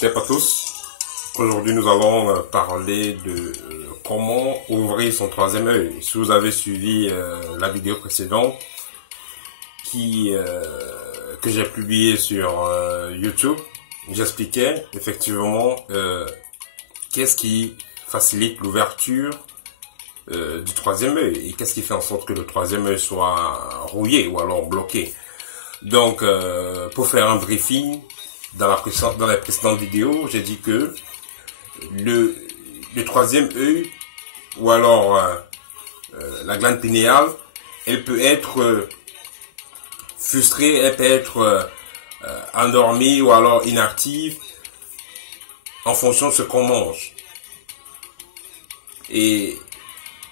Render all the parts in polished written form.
Tep à tous. Aujourd'hui, nous allons parler de comment ouvrir son troisième œil. Si vous avez suivi la vidéo précédente que j'ai publiée sur YouTube, j'expliquais effectivement qu'est-ce qui facilite l'ouverture du troisième œil et qu'est-ce qui fait en sorte que le troisième œil soit rouillé ou alors bloqué. Donc, pour faire un briefing, dans la précédente vidéo, j'ai dit que le troisième œil ou alors la glande pinéale, elle peut être frustrée, elle peut être endormie ou alors inactive en fonction de ce qu'on mange. Et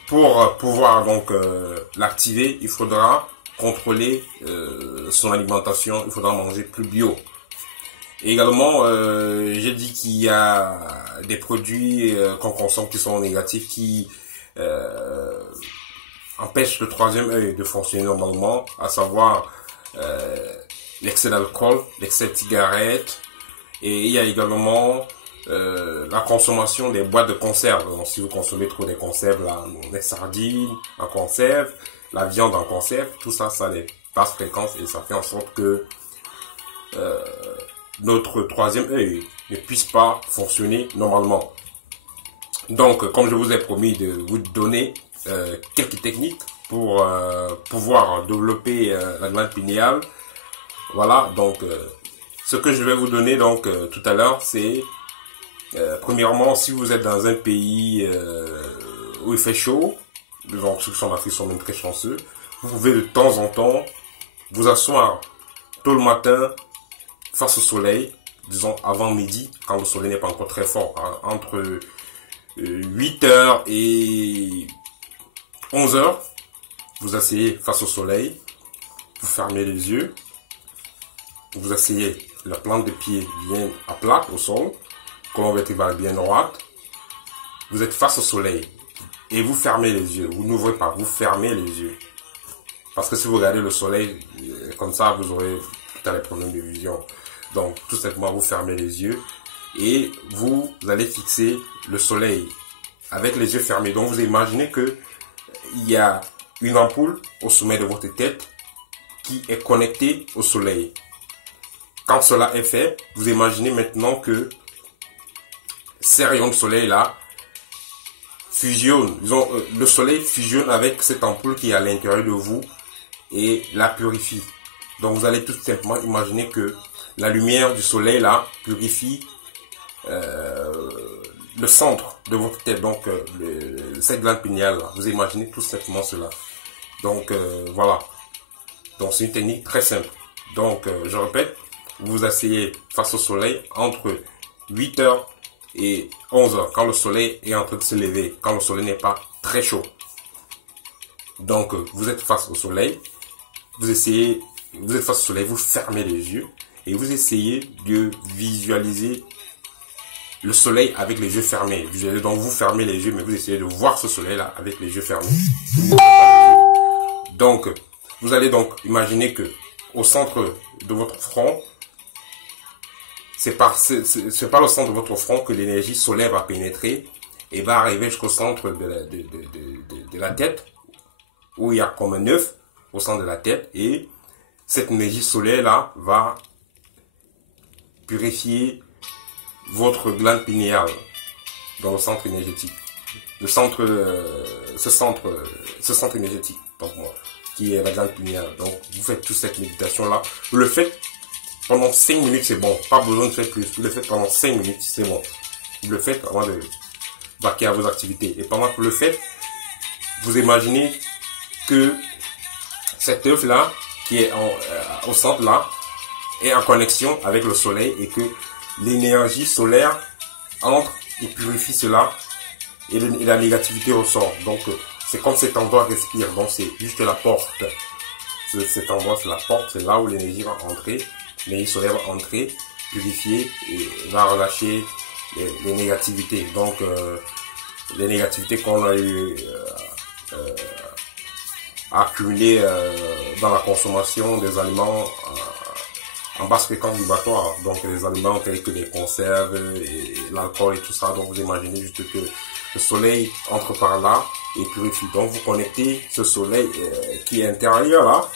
pour pouvoir donc l'activer, il faudra contrôler son alimentation, il faudra manger plus bio. Et également, j'ai dit qu'il y a des produits qu'on consomme qui sont négatifs, qui empêchent le troisième œil de fonctionner normalement, à savoir l'excès d'alcool, l'excès de cigarettes, et il y a également la consommation des boîtes de conserve. Donc, si vous consommez trop des conserves, les sardines en conserve, la viande en conserve, tout ça, ça n'est pas fréquence et ça fait en sorte que notre troisième œil ne puisse pas fonctionner normalement. Donc, comme je vous ai promis de vous donner quelques techniques pour pouvoir développer la glande pinéale, voilà, donc ce que je vais vous donner donc tout à l'heure, c'est premièrement, si vous êtes dans un pays où il fait chaud, donc ceux qui sont en Afrique sont même très chanceux, vous pouvez de temps en temps vous asseoir tôt le matin face au soleil, disons avant midi, quand le soleil n'est pas encore très fort, hein, entre 8h et 11h, vous asseyez face au soleil, vous fermez les yeux, vous asseyez la plante de pied bien à plat au sol, colonne vertébrale bien droite, vous êtes face au soleil et vous fermez les yeux, vous n'ouvrez pas, vous fermez les yeux. Parce que si vous regardez le soleil comme ça, vous aurez tout les problèmes de vision. Donc, tout simplement, vous fermez les yeux et vous allez fixer le soleil avec les yeux fermés. Donc, vous imaginez que il y a une ampoule au sommet de votre tête qui est connectée au soleil. Quand cela est fait, vous imaginez maintenant que ces rayons de soleil-là fusionnent. Disons, le soleil fusionne avec cette ampoule qui est à l'intérieur de vous et la purifie. Donc, vous allez tout simplement imaginer que la lumière du soleil là purifie le centre de votre tête, donc cette glande pinéale là. Vous imaginez tout simplement cela. Donc voilà. Donc c'est une technique très simple. Donc je répète, vous vous asseyez face au soleil entre 8h et 11h quand le soleil est en train de se lever, quand le soleil n'est pas très chaud. Donc vous êtes face au soleil, vous êtes face au soleil, vous fermez les yeux et vous essayez de visualiser le soleil avec les yeux fermés. Donc vous fermez les yeux, mais vous essayez de voir ce soleil-là avec les yeux fermés. Donc, vous allez donc imaginer que au centre de votre front, c'est par le centre de votre front que l'énergie solaire va pénétrer et va arriver jusqu'au centre de la tête, où il y a comme un œuf au centre de la tête, et cette énergie solaire-là va purifier votre glande pinéale dans le centre énergétique. Ce centre énergétique, donc qui est la glande pinéale. Donc, vous faites toute cette méditation-là. Vous le faites pendant 5 minutes, c'est bon. Pas besoin de faire plus. Vous le faites pendant 5 minutes, c'est bon. Vous le faites avant de vaquer à vos activités. Et pendant que vous le faites, vous imaginez que cet œuf-là, qui est au centre là, est en connexion avec le soleil et que l'énergie solaire entre et purifie cela et la négativité ressort. Donc, c'est comme cet endroit respire. Donc, c'est juste la porte. Cet endroit, c'est la porte. C'est là où l'énergie va entrer. L'énergie solaire va entrer, purifier et va relâcher les négativités. Donc, les négativités qu'on a eu accumulées dans la consommation des aliments en basse fréquence vibratoire, donc les aliments tels que les conserves et l'alcool et tout ça. Donc vous imaginez juste que le soleil entre par là et purifie. Donc vous connectez ce soleil qui est intérieur là,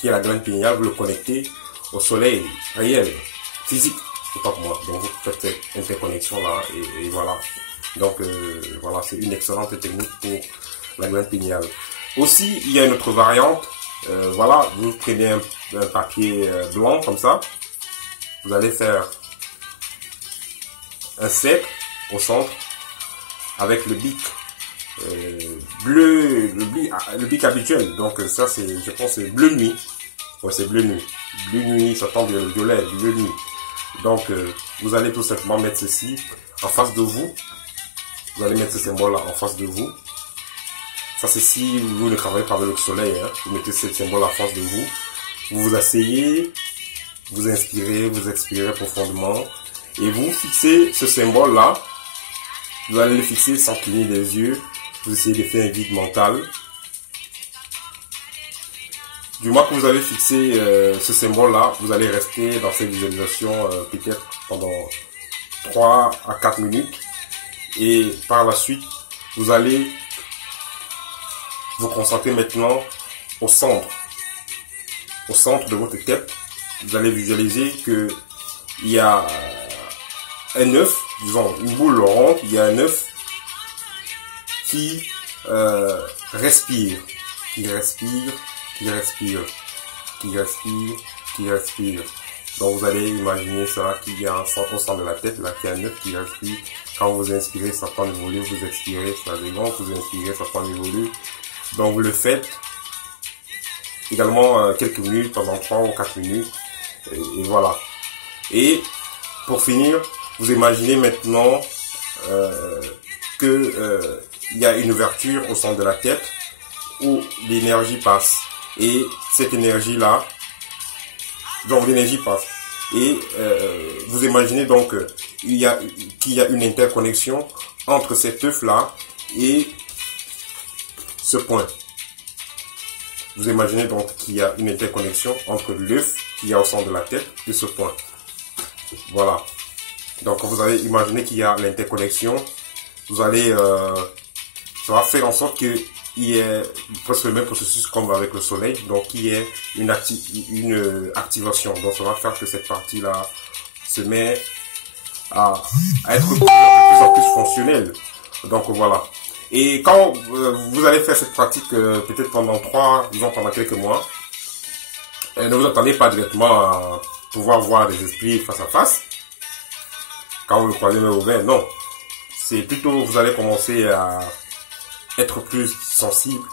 qui est la glande pinéale, vous le connectez au soleil réel, physique, autant que moi. Donc vous faites cette interconnexion là et voilà. Donc voilà, c'est une excellente technique pour la glande pinéale. Aussi, il y a une autre variante. Voilà, vous prenez un papier blanc comme ça. Vous allez faire un cercle au centre avec le bic bleu, le bic habituel. Donc ça, c'est, je pense, c'est bleu nuit. Ouais, c'est bleu nuit. Bleu nuit, ça tombe violet, bleu nuit. Donc vous allez tout simplement mettre ceci en face de vous. Vous allez mettre ce symbole là en face de vous. Ça, c'est si vous ne travaillez pas avec le soleil, hein. Vous mettez ce symbole en face de vous. Vous vous asseyez, vous inspirez, vous expirez profondément. Et vous fixez ce symbole-là. Vous allez le fixer sans cligner les yeux. Vous essayez de faire un vide mental. Du moment que vous avez fixé ce symbole-là, vous allez rester dans cette visualisation peut-être pendant 3 à 4 minutes. Et par la suite, vous allez vous concentrer maintenant au centre de votre tête. Vous allez visualiser que il y a un œuf, disons une boule ronde, il y a un œuf qui respire, qui respire, qui respire, qui respire, qui respire. Donc vous allez imaginer cela qu'il y a au centre de la tête, là, qu'il y a un œuf qui respire. Quand vous inspirez, ça prend du volume, vous expirez, ça dégonfle, vous inspirez, ça prend du volume. Donc vous le faites également quelques minutes, pendant 3 ou 4 minutes. Et voilà. Et pour finir, vous imaginez maintenant que il y a une ouverture au centre de la tête où l'énergie passe. Et cette énergie-là, donc l'énergie passe. Et vous imaginez donc qu'il y a une interconnexion entre cet œuf-là et ce point. Vous imaginez donc qu'il y a une interconnexion entre l'œuf qu'il y a au centre de la tête et ce point. Voilà. Donc vous allez imaginer qu'il y a l'interconnexion. Vous allez, ça va faire en sorte qu'il y ait presque le même processus comme avec le soleil. Donc il y ait une activation. Donc ça va faire que cette partie-là se met à être de plus en plus fonctionnelle. Donc voilà. Et quand vous allez faire cette pratique peut-être pendant pendant quelques mois, ne vous attendez pas directement à pouvoir voir des esprits face à face. Quand vous le croisez main ouverte, non. C'est plutôt, vous allez commencer à être plus sensible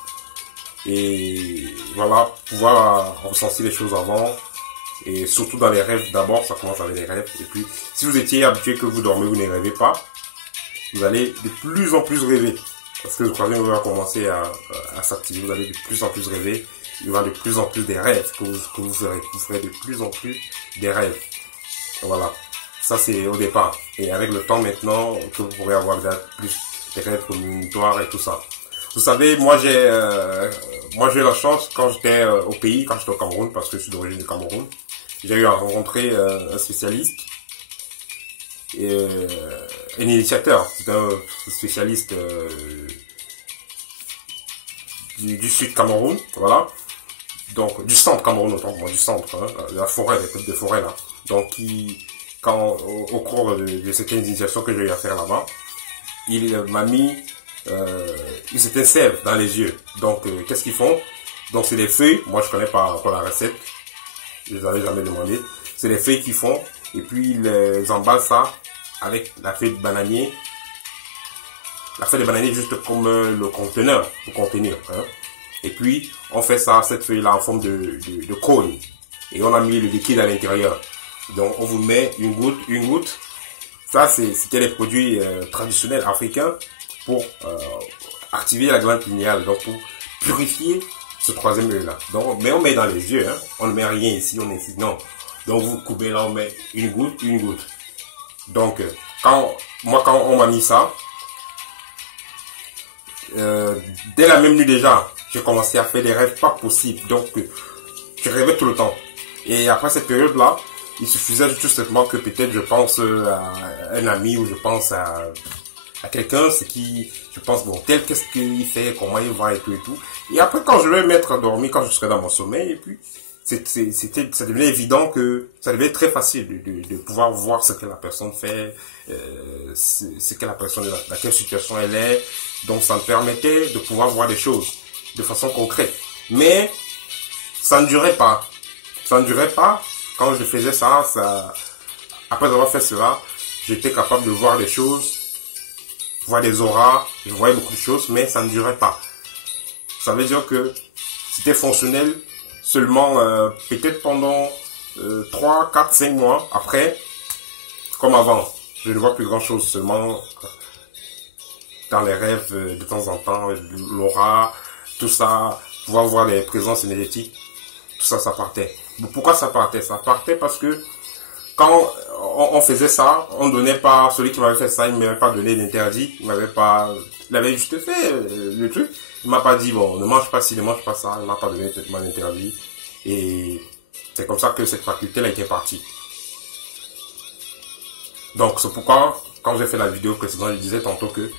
et voilà, pouvoir ressentir les choses avant. Et surtout dans les rêves, d'abord, ça commence avec les rêves. Et puis, si vous étiez habitué que vous dormez, vous ne rêvez pas, vous allez de plus en plus rêver. Parce que le troisième va commencer à s'activer, vous allez de plus en plus rêver, il y aura de plus en plus des rêves que vous ferez. Vous ferez de plus en plus des rêves. Voilà, ça c'est au départ. Et avec le temps maintenant, que vous pourrez avoir plus des rêves prémonitoires et tout ça. Vous savez, moi j'ai eu la chance quand j'étais au pays, quand j'étais au Cameroun, parce que je suis d'origine du Cameroun, j'ai eu à rencontrer un spécialiste. Et un initiateur, c'est un spécialiste du sud Cameroun, voilà, donc du centre Cameroun, autant que moi, du centre, hein, la forêt, les peuples de forêt là, donc au cours de certaines initiations que j'ai eu à faire là-bas, il m'a mis une certaine sève dans les yeux. Donc qu'est-ce qu'ils font? Donc c'est des feuilles, moi je connais pas encore la recette, je les avais jamais demandé, c'est des feuilles qu'ils font. Et puis ils emballent ça avec la feuille de bananier. La feuille de bananier juste comme le conteneur pour contenir. Hein. Et puis on fait ça, cette feuille-là en forme de cône. Et on a mis le liquide à l'intérieur. Donc on vous met une goutte. Ça c'était les produits traditionnels africains pour activer la glande pinéale. Donc pour purifier ce troisième œil-là. Donc mais on met dans les yeux. Hein. On ne met rien ici, on est ici. Non. Donc vous coupez là, on met une goutte. Donc quand on m'a mis ça, dès la même nuit déjà, j'ai commencé à faire des rêves pas possibles. Donc je rêvais tout le temps. Et après cette période-là, il suffisait tout simplement que peut-être je pense à un ami ou je pense à quelqu'un, c'est qui, je pense, bon, tel, qu'est-ce qu'il fait, comment il va et tout et tout. Et après, quand je vais mettre à dormir, quand je serai dans mon sommeil, et puis, ça devenait évident que, ça devenait très facile de pouvoir voir ce que la personne fait, ce que la personne, dans quelle situation elle est. Donc, ça me permettait de pouvoir voir des choses de façon concrète. Mais, ça ne durait pas. Ça ne durait pas. Quand je faisais ça, après avoir fait cela, j'étais capable de voir des choses, voir des auras, je voyais beaucoup de choses, mais ça ne durait pas. Ça veut dire que c'était fonctionnel seulement peut-être pendant 3, 4, 5 mois. Après, comme avant, je ne vois plus grand-chose, seulement dans les rêves de temps en temps, l'aura, tout ça, pouvoir voir les présences énergétiques, tout ça, ça partait. Pourquoi ça partait? Ça partait parce que quand on faisait ça, on donnait pas, celui qui m'avait fait ça, il ne m'avait pas donné d'interdit, il avait juste fait le truc. Il m'a pas dit, bon, ne mange pas ci, ne mange pas ça, il m'a pas donné de traitement d'interdit. Et c'est comme ça que cette faculté-là était partie. Donc, c'est pourquoi, quand j'ai fait la vidéo précédente, je disais tantôt que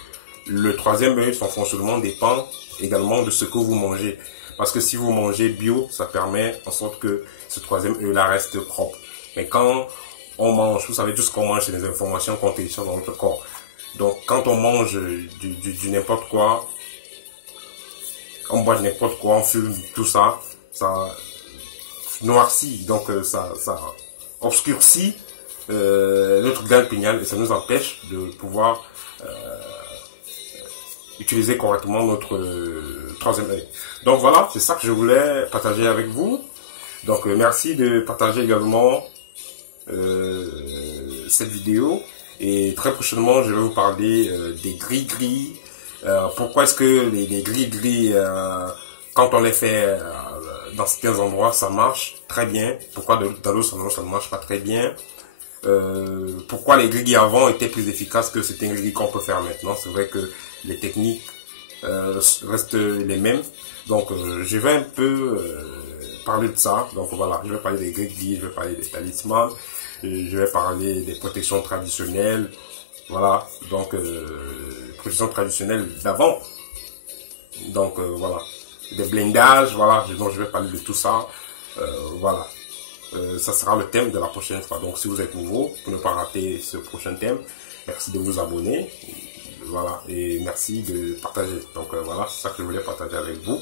le troisième œil, son fonctionnement dépend également de ce que vous mangez. Parce que si vous mangez bio, ça permet en sorte que ce troisième œil-là reste propre. Mais quand on mange, vous savez, tout ce qu'on mange, c'est des informations qu'on télécharge dans notre corps. Donc, quand on mange du n'importe quoi, on boit n'importe quoi, on fume, tout ça, ça noircit, donc ça obscurcit notre glande pinéale et ça nous empêche de pouvoir utiliser correctement notre troisième œil. Donc voilà, c'est ça que je voulais partager avec vous. Donc merci de partager également cette vidéo. Et très prochainement, je vais vous parler des gris-gris. Pourquoi est-ce que les gris-gris, quand on les fait dans certains endroits, ça marche très bien. Pourquoi dans d'autres endroits, ça ne marche pas très bien. Pourquoi les gris-gris avant étaient plus efficaces que certains gris-gris qu'on peut faire maintenant. C'est vrai que les techniques restent les mêmes. Donc, je vais un peu parler de ça. Donc, voilà, je vais parler des gris-gris, je vais parler des talismans, je vais parler des protections traditionnelles. Voilà, donc, protections traditionnelles d'avant. Donc, voilà, des blindages, voilà, donc je vais parler de tout ça. Voilà. Ça sera le thème de la prochaine fois. Donc, si vous êtes nouveau, pour ne pas rater ce prochain thème, merci de vous abonner. Voilà, et merci de partager. Donc, voilà, c'est ça que je voulais partager avec vous.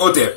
Au départ.